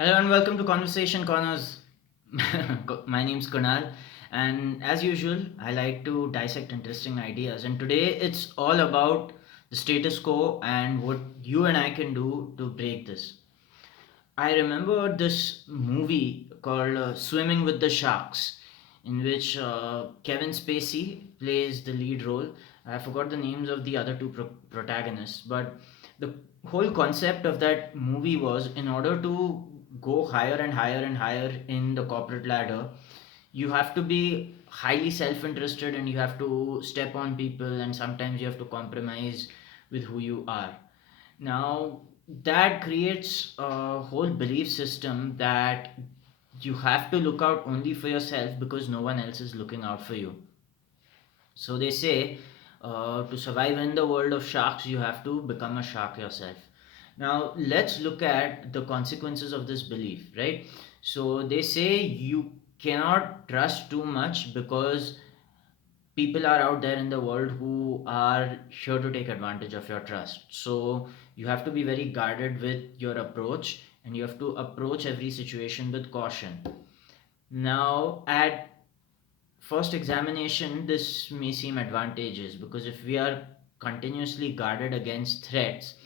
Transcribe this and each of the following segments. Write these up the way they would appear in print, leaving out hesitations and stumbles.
Hello and welcome to Conversation Corners. My name's Kunal, and as usual, I like to dissect interesting ideas. And today it's all about the status quo and what you and I can do to break this. I remember this movie called Swimming with the Sharks, in which Kevin Spacey plays the lead role. I forgot the names of the other two protagonists, but the whole concept of that movie was in order to go higher and higher and higher in the corporate ladder, you have to be highly self interested and you have to step on people, and sometimes you have to compromise with who you are. Now, that creates a whole belief system that you have to look out only for yourself because no one else is looking out for you. So they say to survive in the world of sharks, you have to become a shark yourself. Now, let's look at the consequences of this belief, right? So they say you cannot trust too much because people are out there in the world who are sure to take advantage of your trust. So you have to be very guarded with your approach and you have to approach every situation with caution. Now, at first examination, this may seem advantageous because if we are continuously guarded against threats,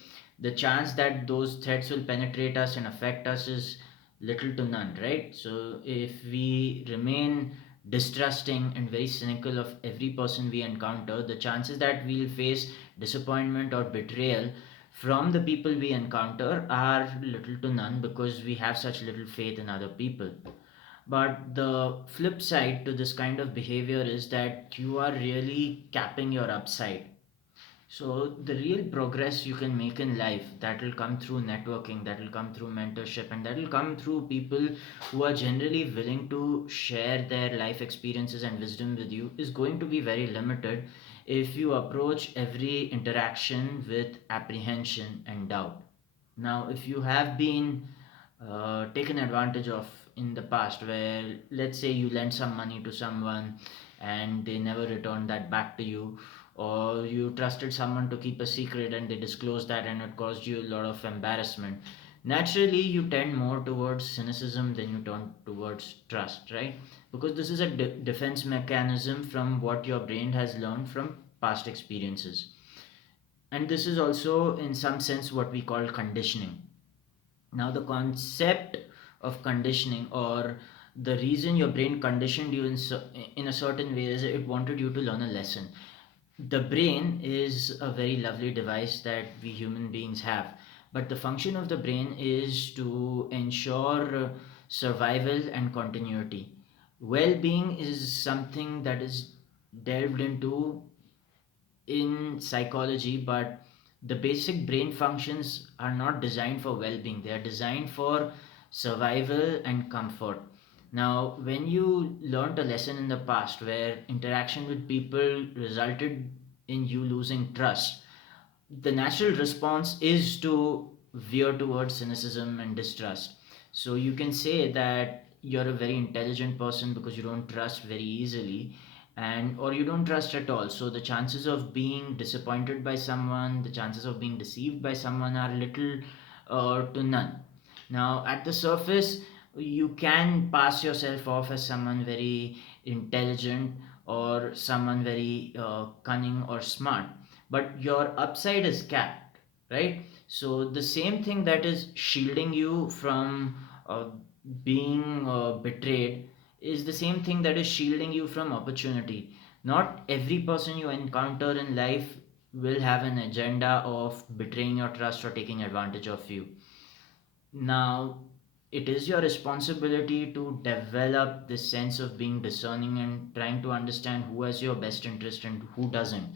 the chance that those threats will penetrate us and affect us is little to none, right? So if we remain distrusting and very cynical of every person we encounter, the chances that we'll face disappointment or betrayal from the people we encounter are little to none because we have such little faith in other people. But the flip side to this kind of behavior is that you are really capping your upside. So the real progress you can make in life, that will come through networking, that will come through mentorship, and that will come through people who are generally willing to share their life experiences and wisdom with you, is going to be very limited if you approach every interaction with apprehension and doubt. Now, if you have been taken advantage of in the past, where let's say you lent some money to someone and they never returned that back to you, or you trusted someone to keep a secret and they disclosed that and it caused you a lot of embarrassment, naturally you tend more towards cynicism than you turn towards trust, right? Because this is a defense mechanism from what your brain has learned from past experiences. And this is also, in some sense, what we call conditioning. Now, the concept of conditioning, or the reason your brain conditioned you in a certain way, is it wanted you to learn a lesson. The brain is a very lovely device that we human beings have, but the function of the brain is to ensure survival and continuity. Well being is something that is delved into in psychology, but the basic brain functions are not designed for well being, they are designed for survival and comfort. Now, when you learned a lesson in the past where interaction with people resulted in you losing trust, the natural response is to veer towards cynicism and distrust. So you can say that you're a very intelligent person because you don't trust very easily, and or you don't trust at all. So the chances of being disappointed by someone, the chances of being deceived by someone are little to none. Now, at the surface, you can pass yourself off as someone very intelligent or someone very cunning or smart, but your upside is capped, right? So the same thing that is shielding you from being betrayed is the same thing that is shielding you from opportunity. Not every person you encounter in life will have an agenda of betraying your trust or taking advantage of you. Now, it is your responsibility to develop this sense of being discerning and trying to understand who has your best interest and who doesn't.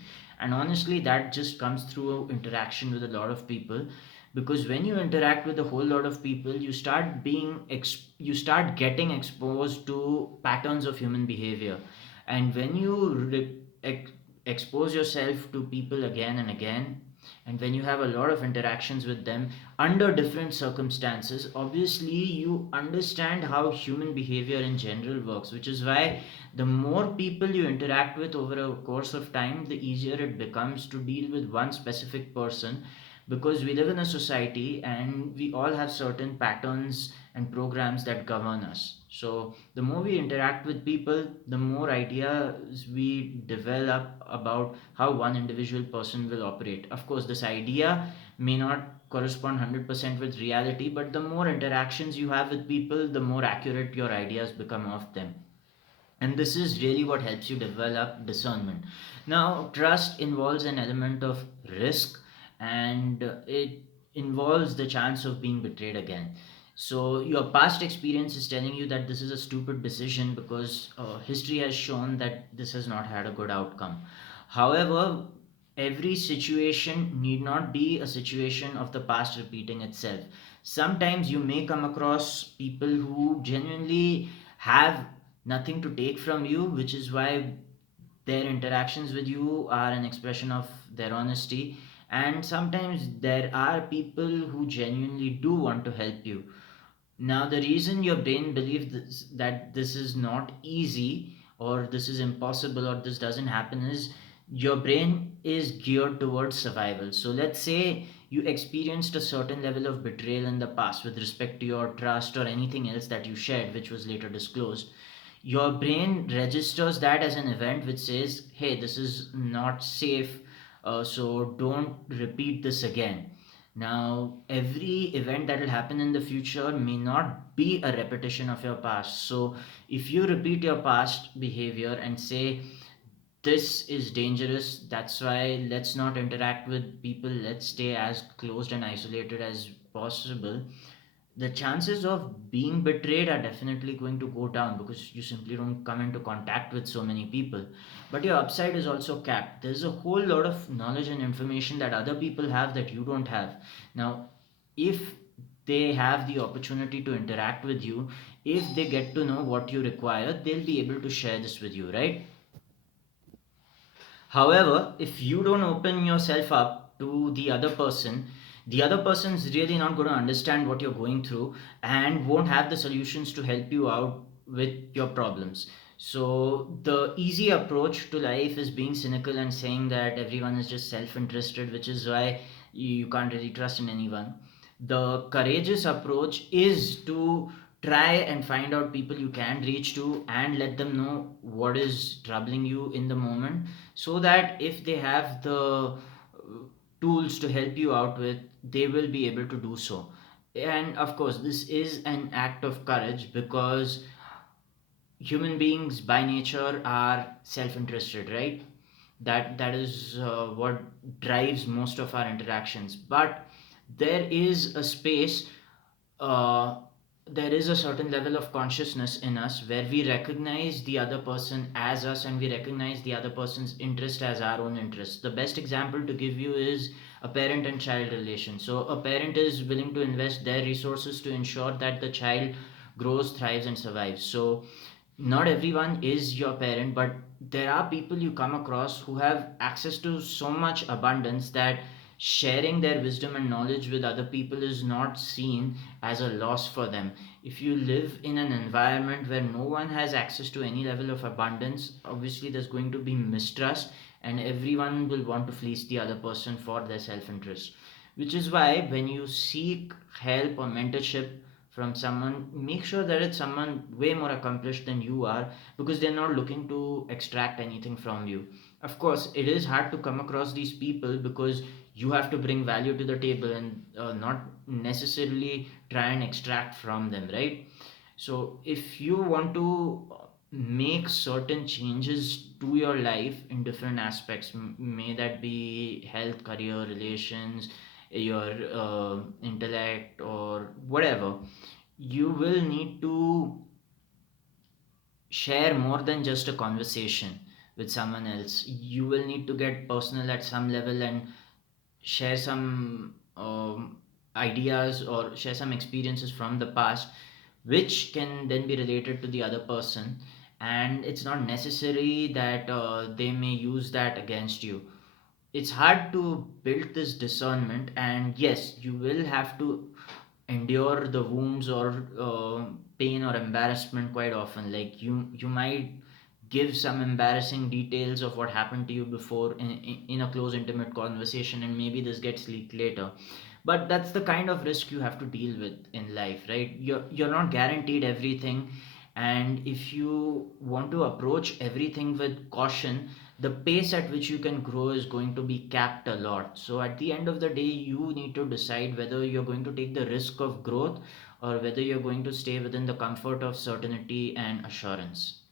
And honestly, that just comes through interaction with a lot of people, because when you interact with a whole lot of people, you start you start getting exposed to patterns of human behavior. And when you expose yourself to people again and again, and when you have a lot of interactions with them under different circumstances, obviously you understand how human behavior in general works, which is why the more people you interact with over a course of time, the easier it becomes to deal with one specific person, because we live in a society and we all have certain patterns and programs that govern us. So the more we interact with people, the more ideas we develop about how one individual person will operate. Of course, this idea may not correspond 100% with reality, but the more interactions you have with people, the more accurate your ideas become of them. And this is really what helps you develop discernment. Now, trust involves an element of risk, and it involves the chance of being betrayed again. So your past experience is telling you that this is a stupid decision because history has shown that this has not had a good outcome. However, every situation need not be a situation of the past repeating itself. Sometimes you may come across people who genuinely have nothing to take from you, which is why their interactions with you are an expression of their honesty. And sometimes there are people who genuinely do want to help you. Now, the reason your brain believes that this is not easy, or this is impossible, or this doesn't happen is your brain is geared towards survival. So, let's say you experienced a certain level of betrayal in the past with respect to your trust or anything else that you shared, which was later disclosed. Your brain registers that as an event which says, hey, this is not safe, so don't repeat this again. Now, every event that will happen in the future may not be a repetition of your past. So, if you repeat your past behavior and say, this is dangerous, that's why let's not interact with people, let's stay as closed and isolated as possible, the chances of being betrayed are definitely going to go down because you simply don't come into contact with so many people. But your upside is also capped. There's a whole lot of knowledge and information that other people have that you don't have. Now, if they have the opportunity to interact with you, if they get to know what you require, they'll be able to share this with you, right? However, if you don't open yourself up to the other person's really not going to understand what you're going through and won't have the solutions to help you out with your problems. So, the easy approach to life is being cynical and saying that everyone is just self interested, which is why you can't really trust in anyone. The courageous approach is to try and find out people you can reach to and let them know what is troubling you in the moment, so that if they have the tools to help you out with, they will be able to do so. And of course, this is an act of courage because human beings by nature are self-interested, right? That is what drives most of our interactions. But there is a space, uh, there is a certain level of consciousness in us where we recognize the other person as us and we recognize the other person's interest as our own interest. The best example to give you is a parent and child relation. So a parent is willing to invest their resources to ensure that the child grows, thrives, and survives. So not everyone is your parent, but there are people you come across who have access to so much abundance that sharing their wisdom and knowledge with other people is not seen as a loss for them. If you live in an environment where no one has access to any level of abundance, obviously there's going to be mistrust and everyone will want to fleece the other person for their self interest. Which is why when you seek help or mentorship from someone, make sure that it's someone way more accomplished than you are, because they're not looking to extract anything from you. Of course, it is hard to come across these people because you have to bring value to the table and not necessarily try and extract from them, right? So if you want to make certain changes to your life in different aspects, may that be health, career, relations, your intellect, or whatever, you will need to share more than just a conversation with someone else. You will need to get personal at some level and share some ideas or share some experiences from the past, which can then be related to the other person. And it's not necessary that they may use that against you. It's hard to build this discernment, and yes, you will have to endure the wounds or pain or embarrassment quite often. Like you might give some embarrassing details of what happened to you before in a close intimate conversation, and maybe this gets leaked later. But that's the kind of risk you have to deal with in life, right? You're not guaranteed everything, and if you want to approach everything with caution, the pace at which you can grow is going to be capped a lot. So at the end of the day, you need to decide whether you're going to take the risk of growth or whether you're going to stay within the comfort of certainty and assurance.